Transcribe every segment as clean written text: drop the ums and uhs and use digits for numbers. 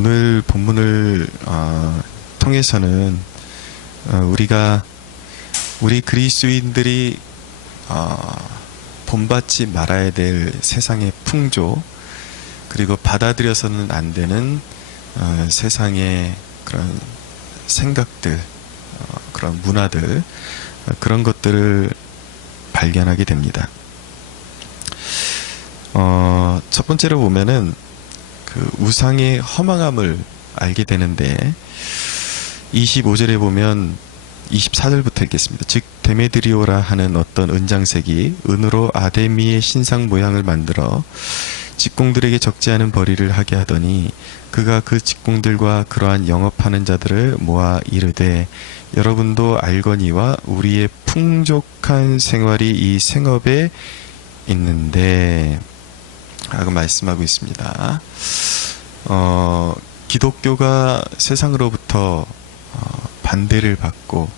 오늘 본문을 통해서는 우리 그리스도인들이 본받지 말아야 될 세상의 풍조, 그리고 받아들여서는 안 되는 세상의 그런 생각들, 그런 문화들, 그런 것들을 발견하게 됩니다. 첫 번째로 보면은 그 우상의 허망함을 알게 되는데, 25절에 보면 24절부터 읽겠습니다. 즉 데메드리오라 하는 어떤 은장색이 은으로 아데미의 신상 모양을 만들어 직공들에게 적지 않은 벌이를 하게 하더니, 그가 그 직공들과 그러한 영업하는 자들을 모아 이르되, 여러분도 알거니와 우리의 풍족한 생활이 이 생업에 있는데 라고 말씀하고 있습니다. 기독교가 세상으로부터 반대를 받고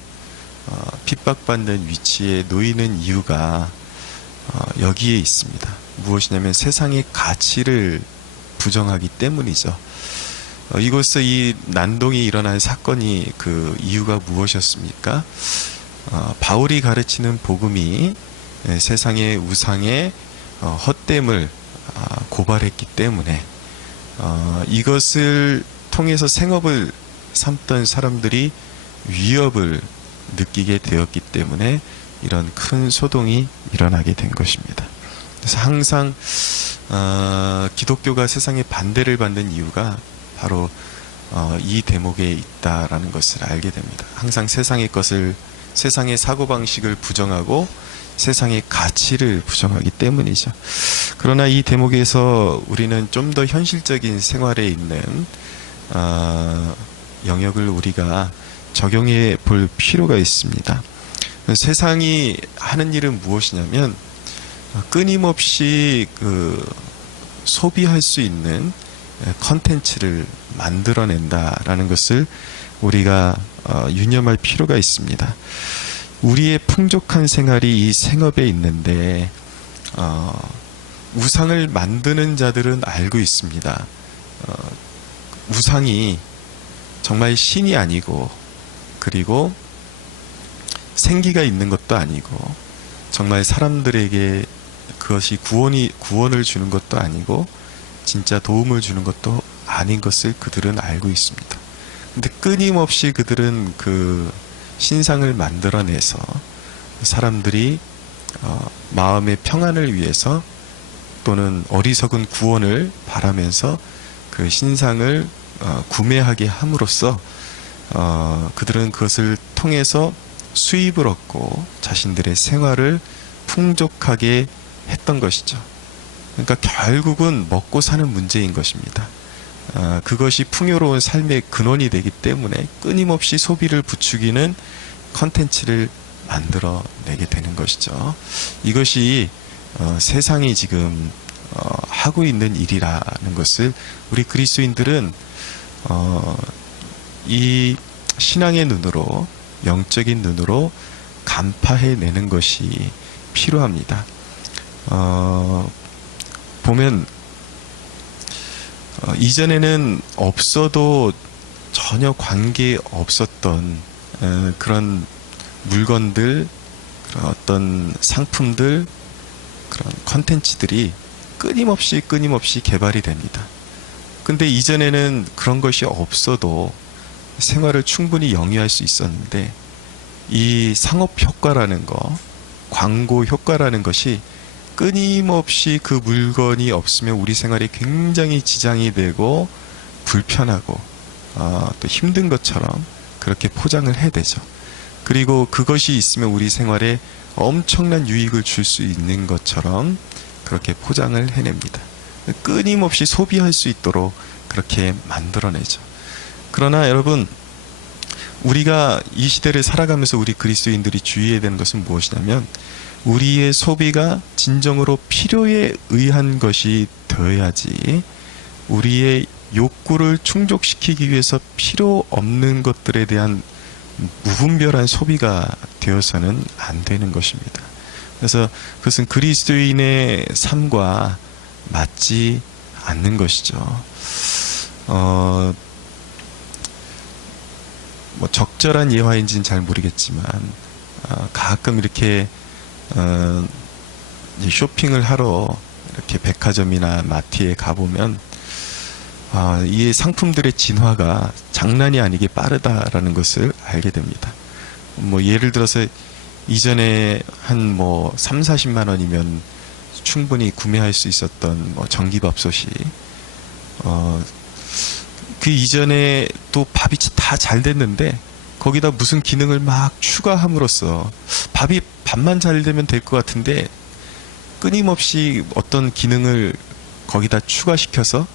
핍박받는 위치에 놓이는 이유가 여기에 있습니다. 무엇이냐면 세상의 가치를 부정하기 때문이죠. 이곳서 이 난동이 일어난 사건이 그 이유가 무엇이었습니까? 바울이 가르치는 복음이 세상의 우상의 헛됨을 고발했기 때문에 이것을 통해서 생업을 삼던 사람들이 위협을 느끼게 되었기 때문에 이런 큰 소동이 일어나게 된 것입니다. 그래서 항상 기독교가 세상에 반대를 받는 이유가 바로 이 대목에 있다라는 것을 알게 됩니다. 항상 세상의 것을, 세상의 사고방식을 부정하고 세상의 가치를 부정하기 때문이죠. 그러나 이 대목에서 우리는 좀 더 현실적인 생활에 있는 영역을 우리가 적용해 볼 필요가 있습니다. 세상이 하는 일은 무엇이냐면 끊임없이 소비할 수 있는 컨텐츠를 만들어낸다라는 것을 우리가 유념할 필요가 있습니다. 우리의 풍족한 생활이 이 생업에 있는데 우상을 만드는 자들은 알고 있습니다. 우상이 정말 신이 아니고, 그리고 생기가 있는 것도 아니고, 정말 사람들에게 그것이 구원을 주는 것도 아니고 진짜 도움을 주는 것도 아닌 것을 그들은 알고 있습니다. 근데 끊임없이 그들은 그 신상을 만들어내서 사람들이 마음의 평안을 위해서 또는 어리석은 구원을 바라면서 그 신상을 구매하게 함으로써 그들은 그것을 통해서 수입을 얻고 자신들의 생활을 풍족하게 했던 것이죠. 그러니까 결국은 먹고 사는 문제인 것입니다. 그것이 풍요로운 삶의 근원이 되기 때문에 끊임없이 소비를 부추기는 컨텐츠를 만들어내게 되는 것이죠. 이것이 세상이 지금 하고 있는 일이라는 것을 우리 그리스도인들은 이 신앙의 눈으로, 영적인 눈으로 간파해내는 것이 필요합니다. 보면 이전에는 없어도 전혀 관계 없었던 그런 물건들, 그런 어떤 상품들, 그런 컨텐츠들이 끊임없이 개발이 됩니다. 근데 이전에는 그런 것이 없어도 생활을 충분히 영위할 수 있었는데, 이 상업 효과라는 거, 광고 효과라는 것이 끊임없이 그 물건이 없으면 우리 생활에 굉장히 지장이 되고 불편하고 또 힘든 것처럼 그렇게 포장을 해대죠. 그리고 그것이 있으면 우리 생활에 엄청난 유익을 줄 수 있는 것처럼 그렇게 포장을 해냅니다. 끊임없이 소비할 수 있도록 그렇게 만들어내죠. 그러나 여러분, 우리가 이 시대를 살아가면서 우리 그리스도인들이 주의해야 되는 것은 무엇이냐면, 우리의 소비가 진정으로 필요에 의한 것이 되어야지, 우리의 욕구를 충족시키기 위해서 필요 없는 것들에 대한 무분별한 소비가 되어서는 안 되는 것입니다. 그래서 그것은 그리스도인의 삶과 맞지 않는 것이죠. 뭐 적절한 예화인지는 잘 모르겠지만 가끔 이렇게 이제 쇼핑을 하러 이렇게 백화점이나 마트에 가보면 이 상품들의 진화가 장난이 아니게 빠르다라는 것을 알게 됩니다. 뭐 예를 들어서 이전에 한 뭐 3, 40만 원이면 충분히 구매할 수 있었던 뭐 전기밥솥이 그 이전에 또 밥이 다 잘 됐는데 거기다 무슨 기능을 막 추가함으로써 밥만 잘 되면 될 것 같은데 끊임없이 어떤 기능을 거기다 추가시켜서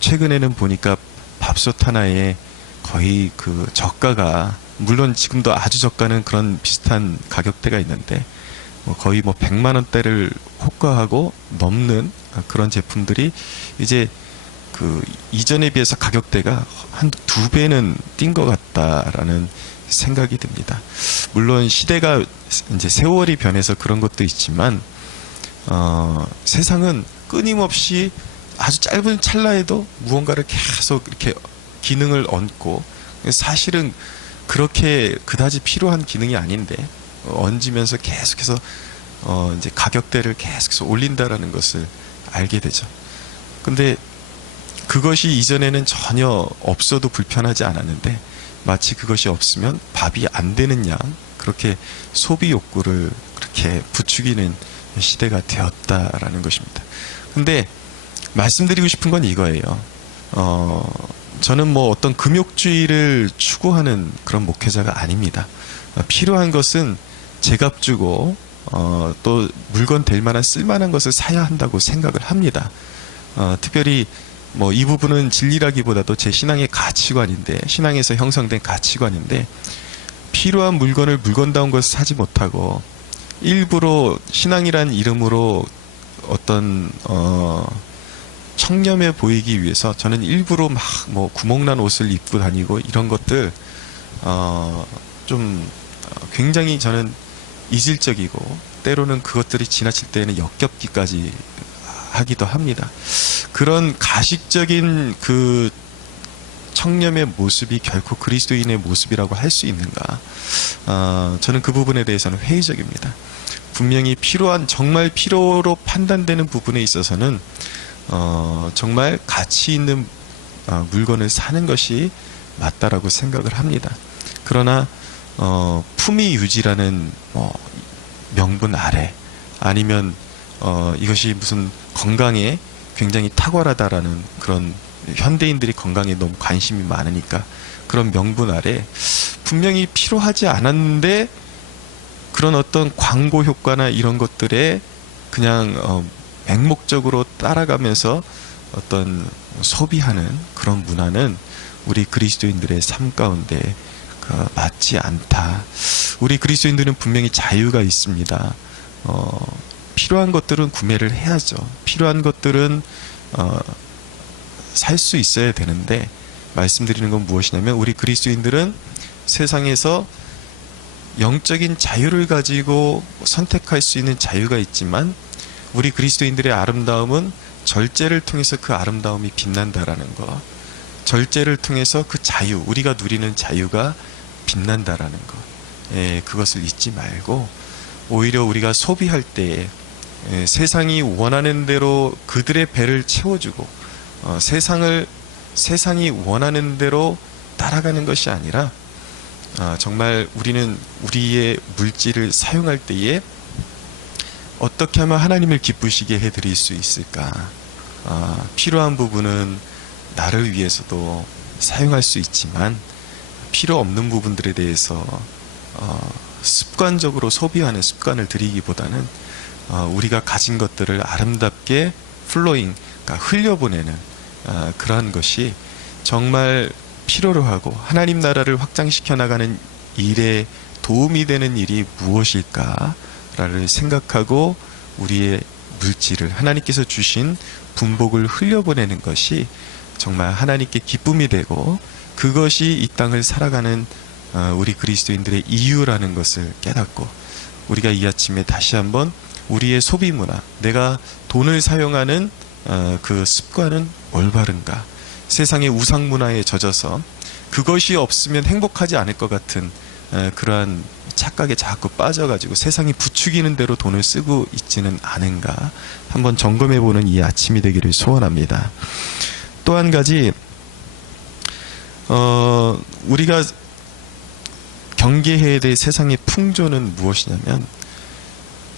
최근에는 보니까 밥솥 하나에 거의 그 저가가, 물론 지금도 아주 저가는 그런 비슷한 가격대가 있는데 거의 뭐 100만 원대를 호가하고 넘는 그런 제품들이 이제 그 이전에 비해서 가격대가 한 2배는 뛴 것 같다라는 생각이 듭니다. 물론 시대가 이제 세월이 변해서 그런 것도 있지만 세상은 끊임없이 아주 짧은 찰나에도 무언가를 계속 이렇게 기능을 얹고, 사실은 그렇게 그다지 필요한 기능이 아닌데 얹으면서 계속해서 이제 가격대를 계속해서 올린다라는 것을 알게 되죠. 근데 그것이 이전에는 전혀 없어도 불편하지 않았는데 마치 그것이 없으면 밥이 안 되는 양, 그렇게 소비 욕구를 그렇게 부추기는 시대가 되었다라는 것입니다. 근데 말씀드리고 싶은 건 이거예요. 저는 뭐 어떤 금욕주의를 추구하는 그런 목회자가 아닙니다. 필요한 것은 제값 주고 또 물건 될 만한 쓸만한 것을 사야 한다고 생각을 합니다. 특별히 뭐 이 부분은 진리라기보다도 제 신앙의 가치관인데, 신앙에서 형성된 가치관인데, 필요한 물건을 물건다운 것을 사지 못하고 일부러 신앙이란 이름으로 어떤 청렴해 보이기 위해서 저는 일부러 막 뭐 구멍난 옷을 입고 다니고 이런 것들 좀 굉장히 저는 이질적이고, 때로는 그것들이 지나칠 때에는 역겹기까지 하기도 합니다. 그런 가식적인 그 청렴의 모습이 결코 그리스도인의 모습이라고 할 수 있는가? 저는 그 부분에 대해서는 회의적입니다. 분명히 정말 필요로 판단되는 부분에 있어서는 정말 가치 있는 물건을 사는 것이 맞다라고 생각을 합니다. 그러나 품위 유지라는 명분 아래, 아니면 이것이 무슨 건강에 굉장히 탁월하다라는, 그런 현대인들이 건강에 너무 관심이 많으니까 그런 명분 아래 분명히 필요하지 않았는데 그런 어떤 광고 효과나 이런 것들에 그냥 맹목적으로 따라가면서 어떤 소비하는 그런 문화는 우리 그리스도인들의 삶 가운데 맞지 않다. 우리 그리스도인들은 분명히 자유가 있습니다. 필요한 것들은 구매를 해야죠. 필요한 것들은 살 수 있어야 되는데, 말씀드리는 건 무엇이냐면 우리 그리스도인들은 세상에서 영적인 자유를 가지고 선택할 수 있는 자유가 있지만, 우리 그리스도인들의 아름다움은 절제를 통해서 그 아름다움이 빛난다라는 것, 절제를 통해서 그 자유, 우리가 누리는 자유가 빛난다라는 것, 그것을 잊지 말고 오히려 우리가 소비할 때에 세상이 원하는 대로 그들의 배를 채워주고 세상이 원하는 대로 따라가는 것이 아니라 정말 우리는 우리의 물질을 사용할 때에 어떻게 하면 하나님을 기쁘시게 해드릴 수 있을까? 필요한 부분은 나를 위해서도 사용할 수 있지만 필요 없는 부분들에 대해서 습관적으로 소비하는 습관을 들이기보다는 우리가 가진 것들을 아름답게 플로잉, 그러니까 흘려보내는 그러한 것이 정말 필요로 하고 하나님 나라를 확장시켜 나가는 일에 도움이 되는 일이 무엇일까를 생각하고 우리의 물질을, 하나님께서 주신 분복을 흘려보내는 것이 정말 하나님께 기쁨이 되고 그것이 이 땅을 살아가는 우리 그리스도인들의 이유라는 것을 깨닫고, 우리가 이 아침에 다시 한번 우리의 소비 문화, 내가 돈을 사용하는 그 습관은 올바른가, 세상의 우상 문화에 젖어서 그것이 없으면 행복하지 않을 것 같은 그러한 착각에 자꾸 빠져가지고 세상이 부추기는 대로 돈을 쓰고 있지는 않은가 한번 점검해보는 이 아침이 되기를 소원합니다. 또 한 가지 우리가 경계해야 될 세상의 풍조는 무엇이냐면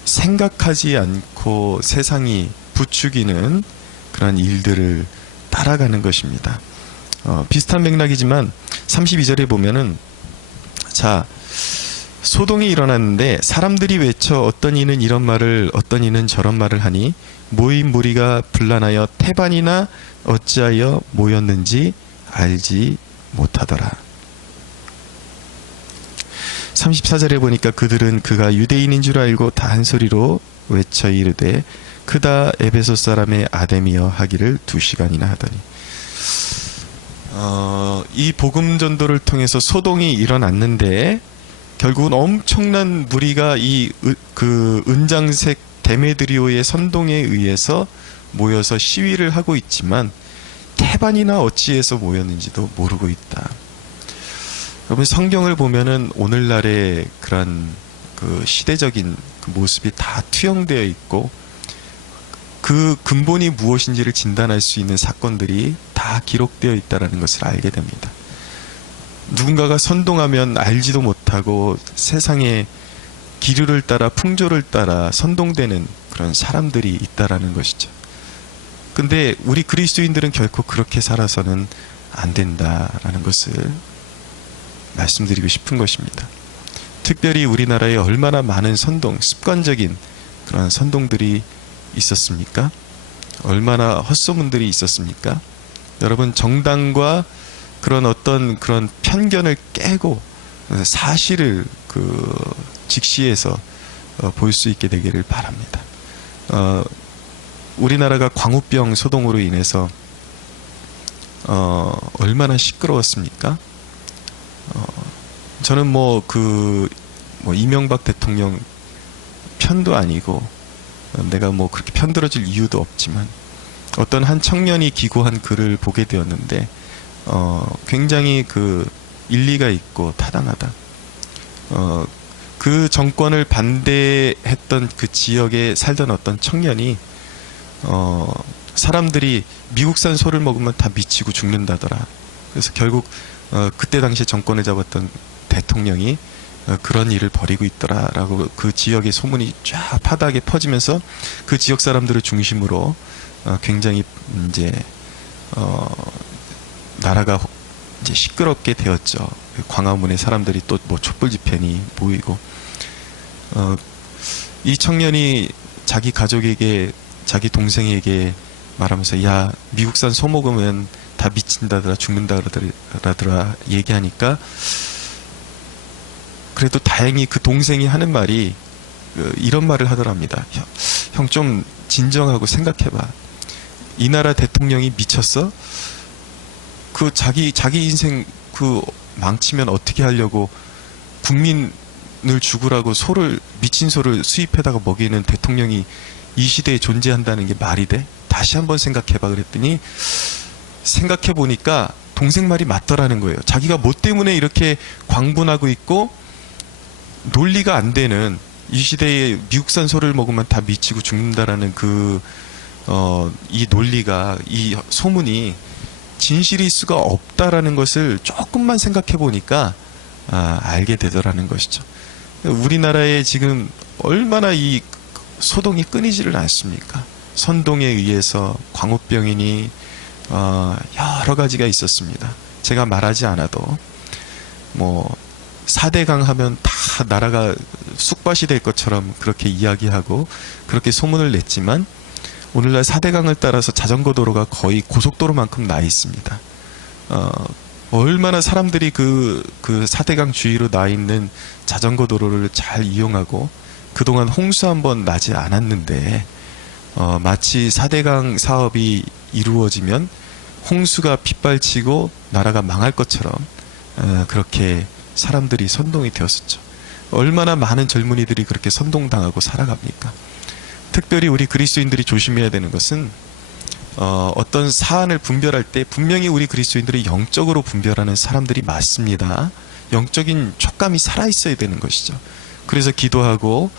생각하지 않고 세상이 부추기는 그런 일들을 따라가는 것입니다. 비슷한 맥락이지만 32절에 보면은 자 소동이 일어났는데 사람들이 외쳐 어떤 이는 이런 말을 어떤 이는 저런 말을 하니 모인 무리가 분란하여 태반이나 어찌하여 모였는지 알지 못하더라. 34절에 보니까 그들은 그가 유대인인 줄 알고 다 한 소리로 외쳐 이르되 그다 에베소 사람의 아데미여 하기를 2시간이나 하더니 이 복음 전도를 통해서 소동이 일어났는데 결국은 엄청난 무리가 그 은장색 데메드리오의 선동에 의해서 모여서 시위를 하고 있지만 태반이나 어찌해서 모였는지도 모르고 있다. 여러분 성경을 보면은 오늘날의 그런 그 시대적인 그 모습이 다 투영되어 있고 그 근본이 무엇인지를 진단할 수 있는 사건들이 다 기록되어 있다는 것을 알게 됩니다. 누군가가 선동하면 알지도 못하고 세상의 기류를 따라 풍조를 따라 선동되는 그런 사람들이 있다라는 것이죠. 근데 우리 그리스도인들은 결코 그렇게 살아서는 안 된다라는 것을 말씀드리고 싶은 것입니다. 특별히 우리나라에 얼마나 많은 선동, 습관적인 그런 선동들이 있었습니까? 얼마나 헛소문들이 있었습니까? 여러분 정당과 그런 어떤 그런 편견을 깨고 사실을 직시해서 볼 수 있게 되기를 바랍니다. 우리나라가 광우병 소동으로 인해서 얼마나 시끄러웠습니까? 저는 이명박 대통령 편도 아니고 내가 그렇게 편들어질 이유도 없지만 어떤 한 청년이 기고한 글을 보게 되었는데 굉장히 일리가 있고 타당하다. 그 정권을 반대했던 그 지역에 살던 어떤 청년이 사람들이 미국산 소를 먹으면 다 미치고 죽는다더라. 그래서 결국 그때 당시에 정권을 잡았던 대통령이 그런 일을 벌이고 있더라라고 그 지역의 소문이 쫙 파다하게 퍼지면서 그 지역 사람들을 중심으로 굉장히 이제 나라가 이제 시끄럽게 되었죠. 광화문에 사람들이 또 촛불 집회니 모이고 이 청년이 자기 가족에게 자기 동생에게 말하면서 야 미국산 소 먹으면 다 미친다더라 죽는다 그러더라 얘기하니까 그래도 다행히 그 동생이 하는 말이 이런 말을 하더랍니다. 형 좀 진정하고 생각해봐. 이 나라 대통령이 미쳤어? 자기 인생 망치면 어떻게 하려고 국민을 죽으라고 미친 소를 수입해다가 먹이는 대통령이 이 시대에 존재한다는 게 말이 돼? 다시 한번 생각해봐 그랬더니 생각해보니까 동생 말이 맞더라는 거예요. 자기가 뭐 때문에 이렇게 광분하고 있고 논리가 안 되는 이 시대에 미국산 소를 먹으면 다 미치고 죽는다라는 이 논리가 이 소문이 진실일 수가 없다라는 것을 조금만 생각해 보니까 알게 되더라는 것이죠. 우리나라에 지금 얼마나 이 소동이 끊이지를 않습니까? 선동에 의해서 광우병이니 여러 가지가 있었습니다. 제가 말하지 않아도 4대강 하면 다 나라가 쑥밭이 될 것처럼 그렇게 이야기하고 그렇게 소문을 냈지만 오늘날 4대강을 따라서 자전거 도로가 거의 고속도로만큼 나 있습니다. 얼마나 사람들이 그 4대강 주위로 나 있는 자전거 도로를 잘 이용하고 그동안 홍수 한번 나지 않았는데 마치 4대강 사업이 이루어지면 홍수가 빗발치고 나라가 망할 것처럼 그렇게 사람들이 선동이 되었었죠. 얼마나 많은 젊은이들이 그렇게 선동당하고 살아갑니까? 특별히 우리 그리스도인들이 조심해야 되는 것은 어떤 사안을 분별할 때 분명히 우리 그리스도인들이 영적으로 분별하는 사람들이 맞습니다. 영적인 촉감이 살아있어야 되는 것이죠. 그래서 기도하고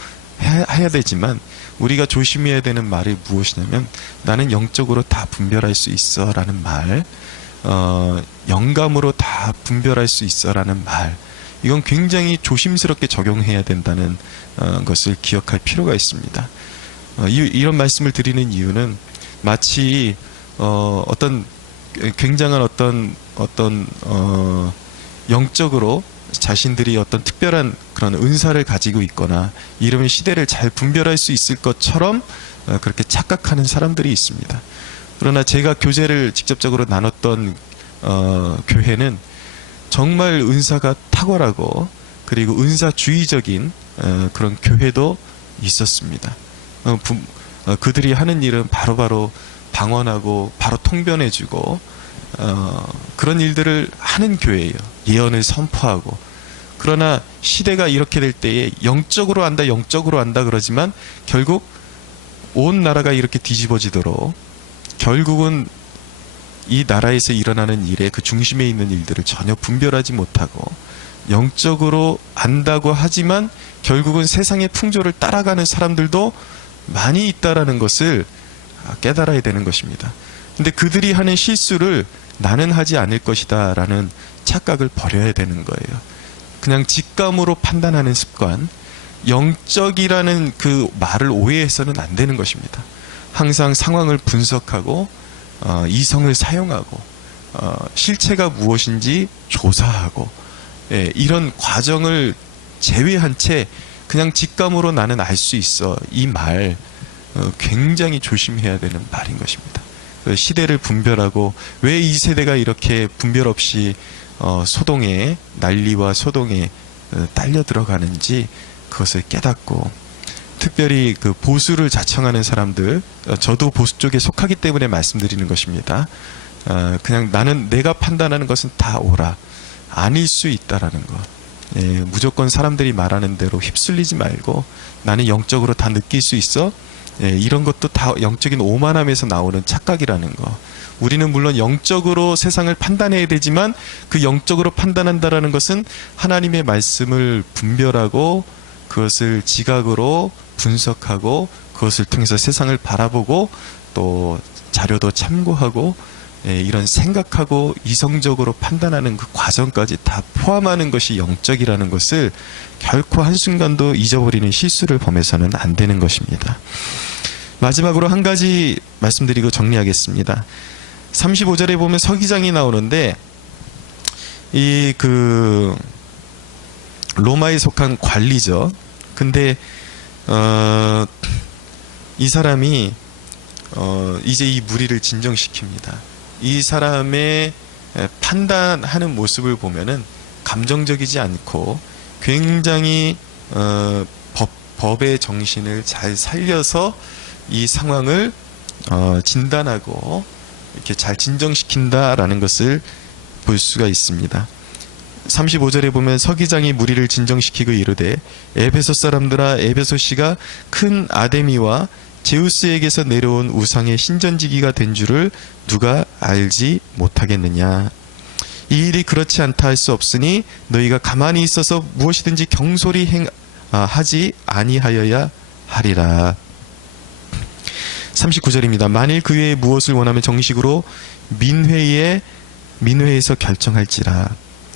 해야 되지만 우리가 조심해야 되는 말이 무엇이냐면 나는 영적으로 다 분별할 수 있어 라는 말, 영감으로 다 분별할 수 있어 라는 말, 이건 굉장히 조심스럽게 적용해야 된다는 것을 기억할 필요가 있습니다. 이런 말씀을 드리는 이유는 마치 어떤 굉장한 어떤 영적으로 자신들이 어떤 특별한 그런 은사를 가지고 있거나 이러면 시대를 잘 분별할 수 있을 것처럼 그렇게 착각하는 사람들이 있습니다. 그러나 제가 교제를 직접적으로 나눴던 교회는 정말 은사가 탁월하고 그리고 은사주의적인 그런 교회도 있었습니다. 그들이 하는 일은 바로바로 방언하고 바로 통변해주고 그런 일들을 하는 교회예요. 예언을 선포하고. 그러나 시대가 이렇게 될 때에 영적으로 안다 그러지만 결국 온 나라가 이렇게 뒤집어지도록 결국은 이 나라에서 일어나는 일에 그 중심에 있는 일들을 전혀 분별하지 못하고 영적으로 안다고 하지만 결국은 세상의 풍조를 따라가는 사람들도 많이 있다라는 것을 깨달아야 되는 것입니다. 근데 그들이 하는 실수를 나는 하지 않을 것이다 라는 착각을 버려야 되는 거예요. 그냥 직감으로 판단하는 습관, 영적이라는 그 말을 오해해서는 안 되는 것입니다. 항상 상황을 분석하고 이성을 사용하고 실체가 무엇인지 조사하고 이런 과정을 제외한 채 그냥 직감으로 나는 알 수 있어, 이 말 굉장히 조심해야 되는 말인 것입니다. 시대를 분별하고 왜 이 세대가 이렇게 분별 없이 소동에, 난리와 소동에 딸려 들어가는지 그것을 깨닫고, 특별히 그 보수를 자청하는 사람들, 저도 보수 쪽에 속하기 때문에 말씀드리는 것입니다. 그냥 나는 내가 판단하는 것은 다 옳아, 아닐 수 있다라는 것. 무조건 사람들이 말하는 대로 휩쓸리지 말고 나는 영적으로 다 느낄 수 있어. 이런 것도 다 영적인 오만함에서 나오는 착각이라는 거. 우리는 물론 영적으로 세상을 판단해야 되지만 그 영적으로 판단한다라는 것은 하나님의 말씀을 분별하고 그것을 지각으로 분석하고 그것을 통해서 세상을 바라보고 또 자료도 참고하고 이런 생각하고 이성적으로 판단하는 그 과정까지 다 포함하는 것이 영적이라는 것을 결코 한순간도 잊어버리는 실수를 범해서는 안 되는 것입니다. 마지막으로 한 가지 말씀드리고 정리하겠습니다. 35절에 보면 서기장이 나오는데 이 로마에 속한 관리죠. 근데 이 사람이 이제 이 무리를 진정시킵니다. 이 사람의 판단하는 모습을 보면은 감정적이지 않고 굉장히 법의 정신을 잘 살려서 이 상황을 진단하고 이렇게 잘 진정시킨다라는 것을 볼 수가 있습니다. 35절에 보면 서기장이 무리를 진정시키고 이르되 에베소 사람들아, 에베소시가 큰 아데미와 제우스에게서 내려온 우상의 신전지기가 된 줄을 누가 알지 못하겠느냐. 이 일이 그렇지 않다 할 수 없으니 너희가 가만히 있어서 무엇이든지 경솔히 하지 아니하여야 하리라. 39절입니다. 만일 그 외에 무엇을 원하면 정식으로 민회에서 결정할지라.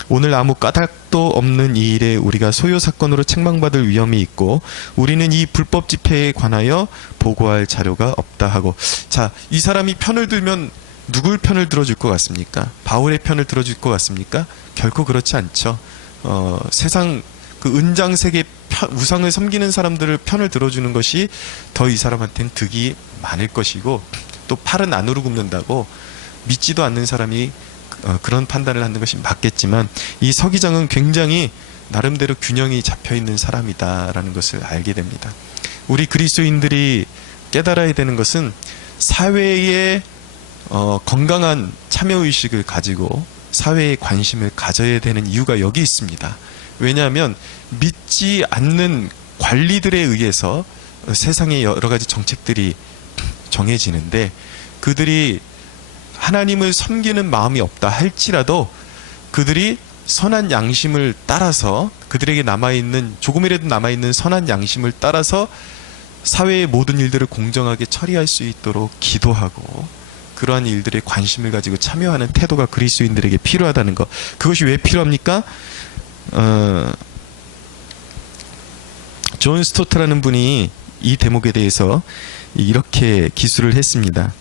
오늘 아무 까닭도 없는 이 일에 우리가 소요 사건으로 책망받을 위험이 있고 우리는 이 불법 집회에 관하여 보고할 자료가 없다 하고. 자, 이 사람이 편을 들면 누굴 편을 들어줄 것 같습니까? 바울의 편을 들어줄 것 같습니까? 결코 그렇지 않죠. 세상 그 은장색의 우상을 섬기는 사람들을 편을 들어주는 것이 더 이 사람한테는 득이 많을 것이고, 또 팔은 안으로 굽는다고 믿지도 않는 사람이 그런 판단을 하는 것이 맞겠지만 이 서기장은 굉장히 나름대로 균형이 잡혀있는 사람이다라는 것을 알게 됩니다. 우리 그리스도인들이 깨달아야 되는 것은 사회에 건강한 참여의식을 가지고 사회에 관심을 가져야 되는 이유가 여기 있습니다. 왜냐하면 믿지 않는 관리들에 의해서 세상의 여러 가지 정책들이 정해지는데 그들이 하나님을 섬기는 마음이 없다 할지라도 그들이 선한 양심을 따라서 그들에게 남아있는 조금이라도 남아있는 선한 양심을 따라서 사회의 모든 일들을 공정하게 처리할 수 있도록 기도하고 그러한 일들에 관심을 가지고 참여하는 태도가 그리스도인들에게 필요하다는 것. 그것이 왜 필요합니까? 존 스토트라는 분이 이 대목에 대해서 이렇게 기술을 했습니다.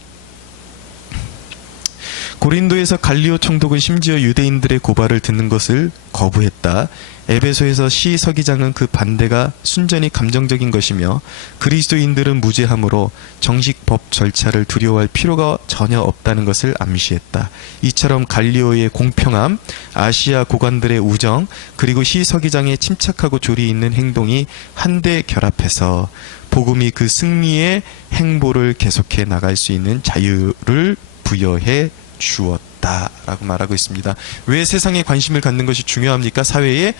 고린도에서 갈리오 총독은 심지어 유대인들의 고발을 듣는 것을 거부했다. 에베소에서 시 서기장은 그 반대가 순전히 감정적인 것이며 그리스도인들은 무죄함으로 정식 법 절차를 두려워할 필요가 전혀 없다는 것을 암시했다. 이처럼 갈리오의 공평함, 아시아 고관들의 우정, 그리고 시 서기장의 침착하고 조리 있는 행동이 한데 결합해서 복음이 그 승리의 행보를 계속해 나갈 수 있는 자유를 부여해 주었다라고 말하고 있습니다. 왜 세상에 관심을 갖는 것이 중요합니까? 사회에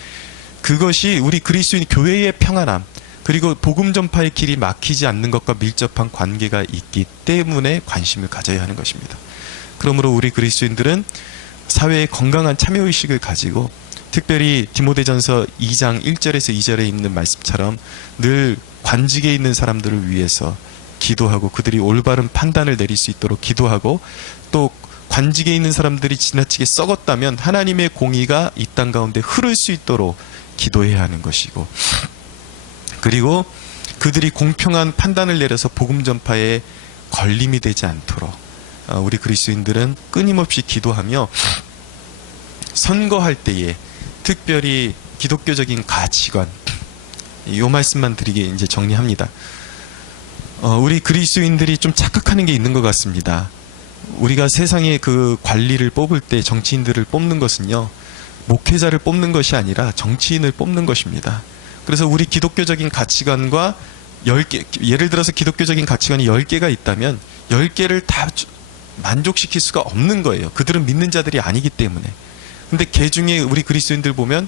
그것이 우리 그리스도인 교회의 평안함 그리고 복음 전파의 길이 막히지 않는 것과 밀접한 관계가 있기 때문에 관심을 가져야 하는 것입니다. 그러므로 우리 그리스도인들은 사회에 건강한 참여의식을 가지고 특별히 디모데전서 2장 1절에서 2절에 있는 말씀처럼 늘 관직에 있는 사람들을 위해서 기도하고 그들이 올바른 판단을 내릴 수 있도록 기도하고 또 관직에 있는 사람들이 지나치게 썩었다면 하나님의 공의가 이 땅 가운데 흐를 수 있도록 기도해야 하는 것이고 그리고 그들이 공평한 판단을 내려서 복음 전파에 걸림이 되지 않도록 우리 그리스도인들은 끊임없이 기도하며 선거할 때에 특별히 기독교적인 가치관 이 말씀만 드리게 이제 정리합니다. 우리 그리스도인들이 좀 착각하는 게 있는 것 같습니다. 우리가 세상의 그 관리를 뽑을 때 정치인들을 뽑는 것은요 목회자를 뽑는 것이 아니라 정치인을 뽑는 것입니다. 그래서 우리 기독교적인 가치관과 10개, 예를 들어서 기독교적인 가치관이 10개가 있다면 10개를 다 만족시킬 수가 없는 거예요. 그들은 믿는 자들이 아니기 때문에. 근데 개 중에 우리 그리스도인들 보면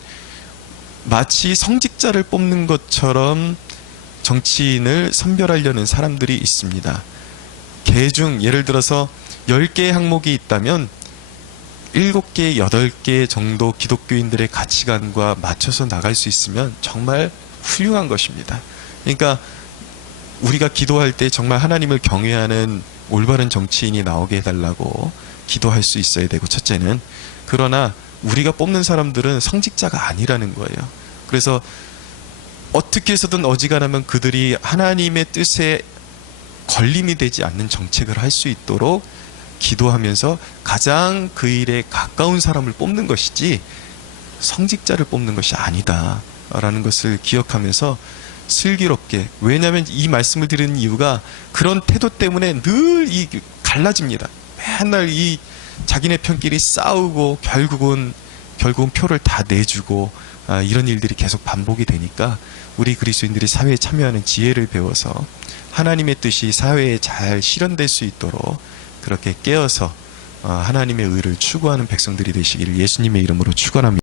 마치 성직자를 뽑는 것처럼 정치인을 선별하려는 사람들이 있습니다. 개 중 예를 들어서 10개의 항목이 있다면 7개, 8개 정도 기독교인들의 가치관과 맞춰서 나갈 수 있으면 정말 훌륭한 것입니다. 그러니까 우리가 기도할 때 정말 하나님을 경외하는 올바른 정치인이 나오게 해달라고 기도할 수 있어야 되고 첫째는 그러나 우리가 뽑는 사람들은 성직자가 아니라는 거예요. 그래서 어떻게 해서든 어지간하면 그들이 하나님의 뜻에 걸림이 되지 않는 정책을 할 수 있도록 기도하면서 가장 그 일에 가까운 사람을 뽑는 것이지 성직자를 뽑는 것이 아니다 라는 것을 기억하면서 슬기롭게 왜냐하면 이 말씀을 드리는 이유가 그런 태도 때문에 늘 이 갈라집니다. 맨날 이 자기네 편끼리 싸우고 결국은 표를 다 내주고 이런 일들이 계속 반복이 되니까 우리 그리스도인들이 사회에 참여하는 지혜를 배워서 하나님의 뜻이 사회에 잘 실현될 수 있도록 그렇게 깨어서 하나님의 의를 추구하는 백성들이 되시기를 예수님의 이름으로 축원합니다.